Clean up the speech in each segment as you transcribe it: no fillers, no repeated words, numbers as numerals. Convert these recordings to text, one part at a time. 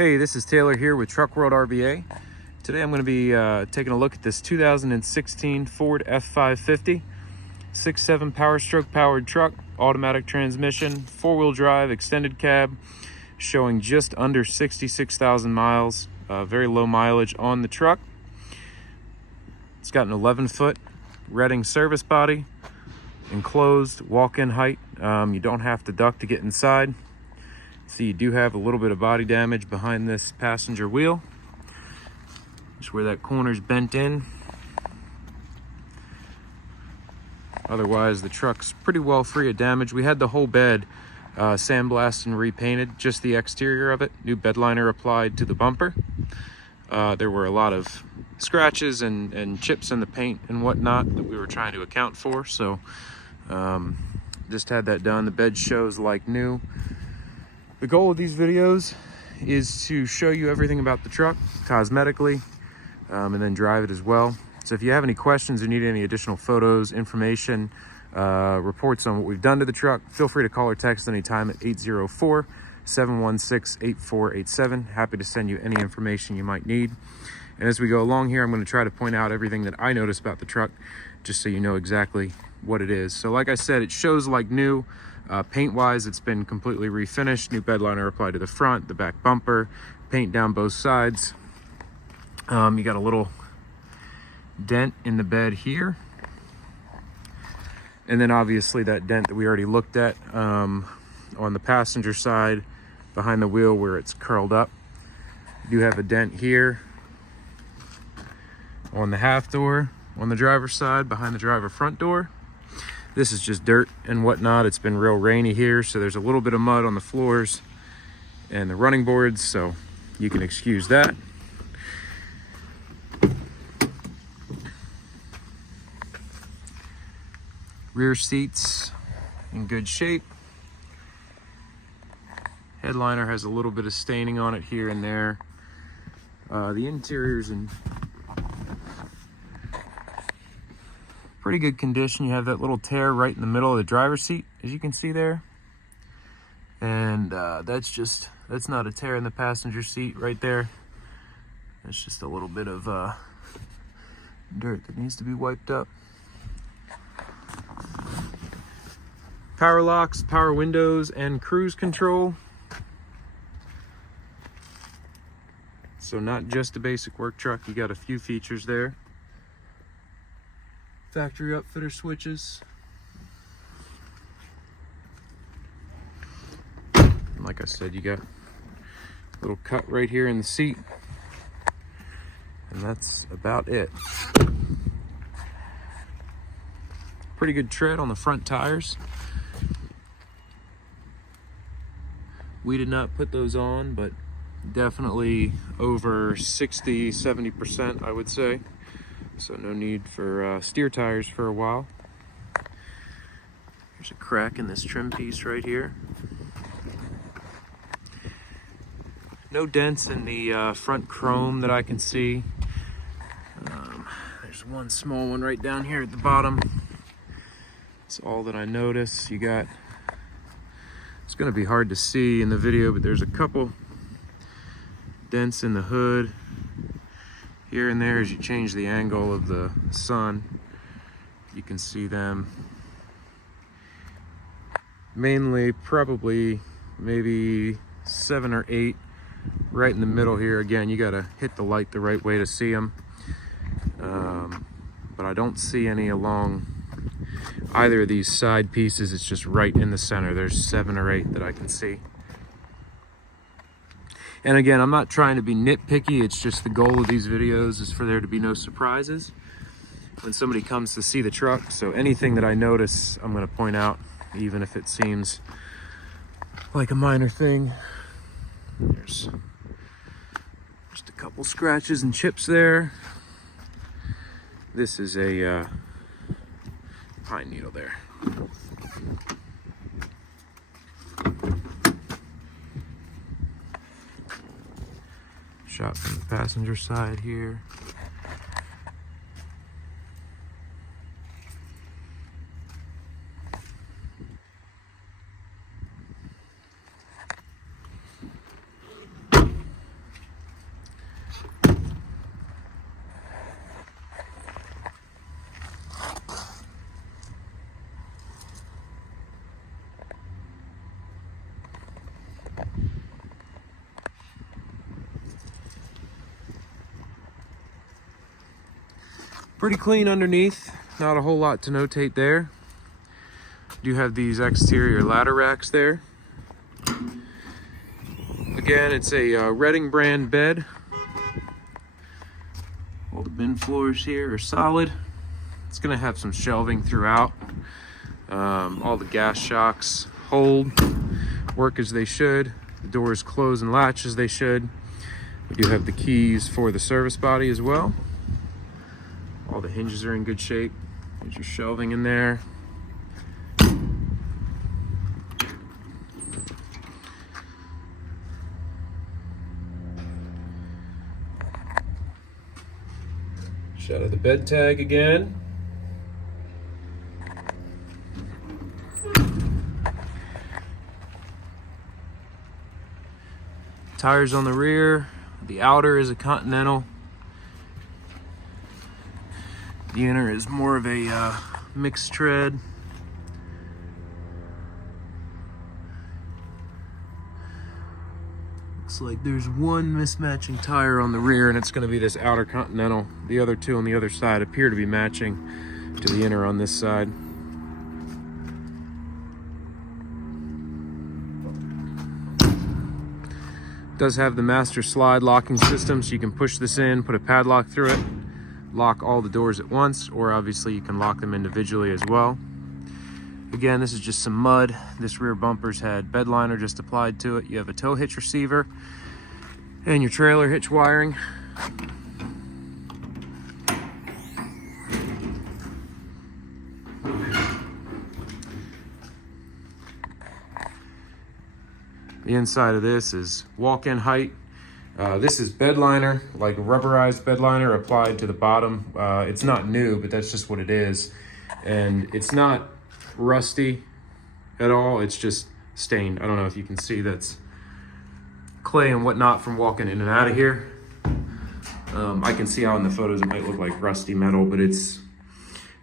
Hey, this is Taylor here with Truck World RVA. Today I'm going to be taking a look at this 2016 Ford F-550 6.7 Power Stroke powered truck, automatic transmission, four-wheel drive, extended cab, showing just under 66,000 miles. Very low mileage on the truck. It's got an 11-foot Reading service body, enclosed, walk-in height. You don't have to duck to get inside. So you do have a little bit of body damage behind this passenger wheel, just where that corner's bent in. Otherwise, the truck's pretty well free of damage. We had the whole bed sandblasted and repainted, just the exterior of it. New bed liner applied to the bumper. There were a lot of scratches and chips in the paint and whatnot that we were trying to account for. So just had that done. The bed shows like new. The goal of these videos is to show you everything about the truck cosmetically, and then drive it as well. So if you have any questions or need any additional photos, information, reports on what we've done to the truck, feel free to call or text anytime at 804-716-8487. Happy to send you any information you might need. And as we go along here, I'm going to try to point out everything that I noticed about the truck, just so you know exactly what it is. So like I said, it shows like new. Paint-wise, it's been completely refinished. New bed liner applied to the front, the back bumper, paint down both sides. You got a little dent in the bed here. And then obviously that dent that we already looked at on the passenger side behind the wheel where it's curled up. You do have a dent here on the half door on the driver's side behind the driver front door. This is just dirt and whatnot. It's been real rainy here, so there's a little bit of mud on the floors and the running boards, so you can excuse that. Rear seats in good shape. Headliner has a little bit of staining on it here and there. The interior's in pretty good condition. You have that little tear right in the middle of the driver's seat, as you can see there. And that's not a tear in the passenger seat right there. That's just a little bit of dirt that needs to be wiped up. Power locks, power windows, and cruise control. So not just a basic work truck, you got a few features there. Factory upfitter switches. And like I said, you got a little cut right here in the seat. And that's about it. Pretty good tread on the front tires. We did not put those on, but definitely over 60-70%, I would say. So no need for steer tires for a while. There's a crack in this trim piece right here. No dents in the front chrome that I can see. There's one small one right down here at the bottom. That's all that I notice. You got, it's going to be hard to see in the video, but there's a couple dents in the hood here and there. As you change the angle of the sun, you can see them. Mainly probably maybe 7 or 8 right in the middle here. Again, you got to hit the light the right way to see them. But I don't see any along either of these side pieces. It's just right in the center. There's 7 or 8 that I can see. And again, I'm not trying to be nitpicky. It's just the goal of these videos is for there to be no surprises when somebody comes to see the truck. So anything that I notice, I'm going to point out, even if it seems like a minor thing. There's just a couple scratches and chips there. This is a pine needle there. Shot from the passenger side here. Pretty clean underneath, not a whole lot to notate there. Do have these exterior ladder racks there. Again, it's a Redding brand bed. All the bin floors here are solid. It's gonna have some shelving throughout. All the gas shocks hold, work as they should. The doors close and latch as they should. We do have the keys for the service body as well. All the hinges are in good shape. There's your shelving in there. Shot of the bed tag again. Tires on the rear. The outer is a Continental. The inner is more of a mixed tread. Looks like there's one mismatching tire on the rear, and it's going to be this outer Continental. The other two on the other side appear to be matching to the inner on this side. Does have the master slide locking system, so you can push this in, put a padlock through it, lock all the doors at once, or obviously you can lock them individually as well. Again, this is just some mud. This rear bumper's had bed liner just applied to it. You have a tow hitch receiver and your trailer hitch wiring. The inside of this is walk-in height. This is bed liner, like rubberized bed liner applied to the bottom. It's not new, but that's just what it is. And it's not rusty at all, it's just stained. I don't know if you can see that's clay and whatnot from walking in and out of here. I can see how in the photos it might look like rusty metal, but it's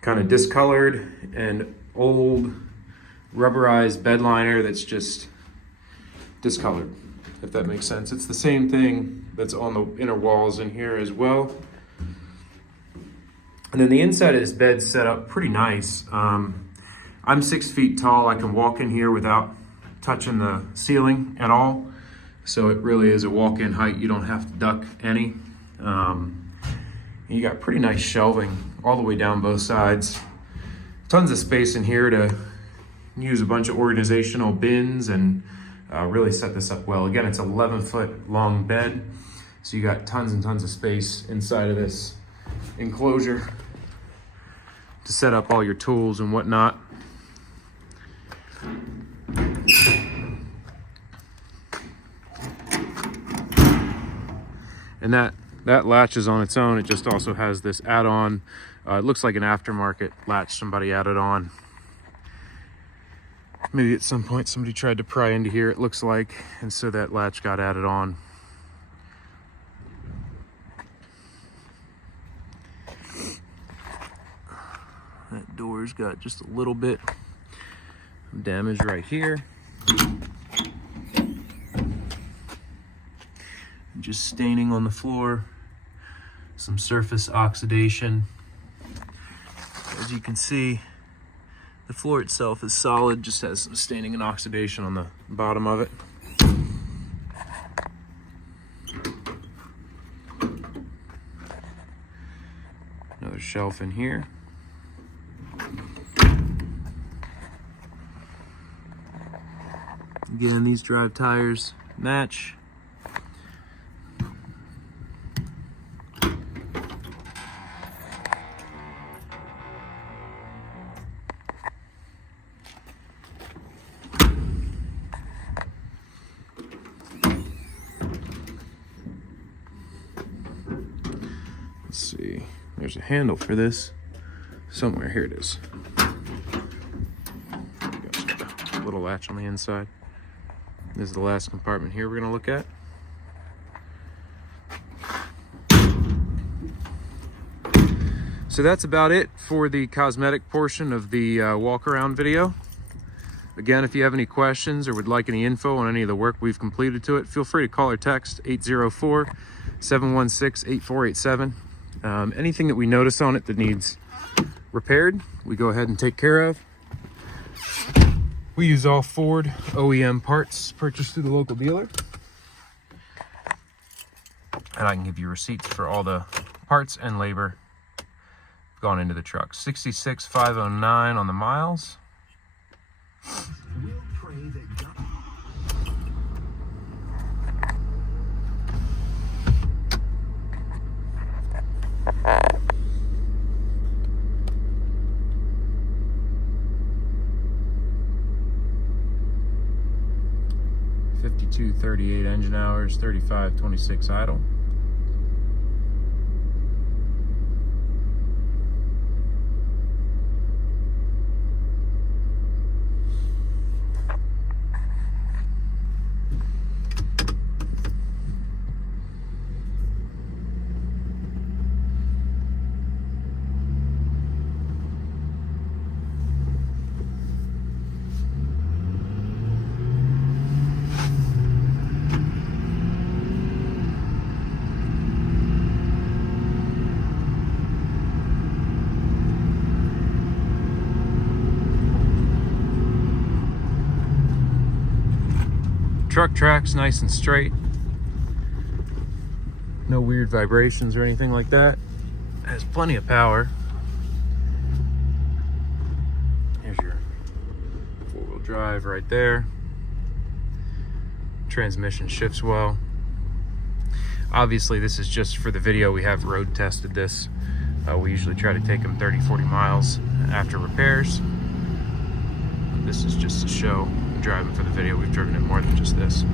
kind of discolored and old rubberized bed liner that's just discolored, if that makes sense. It's the same thing that's on the inner walls in here as well. And then the inside of this bed's set up pretty nice. I'm 6 feet tall. I can walk in here without touching the ceiling at all. So it really is a walk-in height. You don't have to duck any. You got pretty nice shelving all the way down both sides. Tons of space in here to use a bunch of organizational bins and really set this up well. Again, it's 11-foot long bed, so you got tons and tons of space inside of this enclosure to set up all your tools and whatnot. And that latches on its own. It just also has this add-on. It looks like an aftermarket latch somebody added on. Maybe at some point somebody tried to pry into here, it looks like, and so that latch got added on. That door's got just a little bit of damage right here. Just staining on the floor, some surface oxidation. As you can see, the floor itself is solid, just has some staining and oxidation on the bottom of it. Another shelf in here. Again, these drive tires match. Let's see, there's a handle for this somewhere. Here it is. Got a little latch on the inside. This is the last compartment here we're going to look at. So that's about it for the cosmetic portion of the walk around video. Again, if you have any questions or would like any info on any of the work we've completed to it, feel free to call or text 804-716-8487. Anything that we notice on it that needs repaired, we go ahead and take care of. We use all Ford OEM parts purchased through the local dealer. And I can give you receipts for all the parts and labor gone into the truck. 66,509 on the miles. $52.38 engine hours, $35.26 idle. Truck track's nice and straight. No weird vibrations or anything like that. It has plenty of power. Here's your four-wheel drive right there. Transmission shifts well. Obviously, this is just for the video. We have road tested this. We usually try to take them 30-40 miles after repairs. This is just to show. Driving for the video, we've driven it more than just this.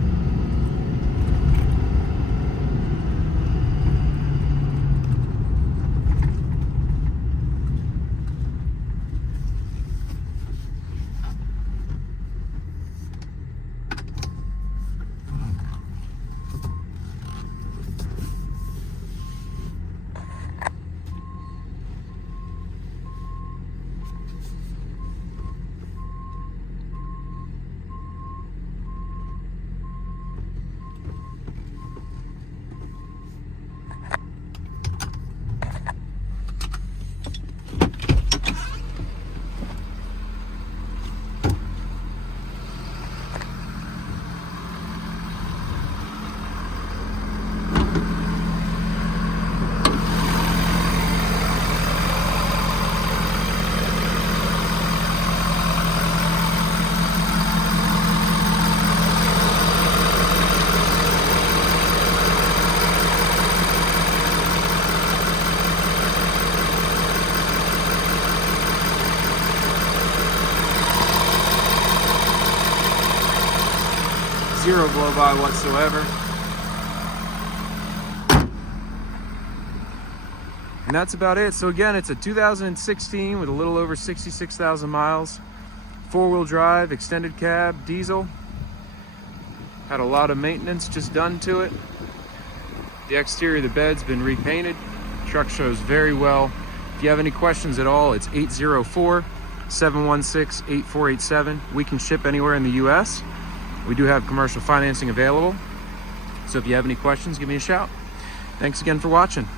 Zero blow by whatsoever. And that's about it. So again, it's a 2016 with a little over 66,000 miles. Four-wheel drive, extended cab, diesel. Had a lot of maintenance just done to it. The exterior of the bed's been repainted. Truck shows very well. If you have any questions at all, it's 804-716-8487. We can ship anywhere in the US. We do have commercial financing available. So if you have any questions, give me a shout. Thanks again for watching.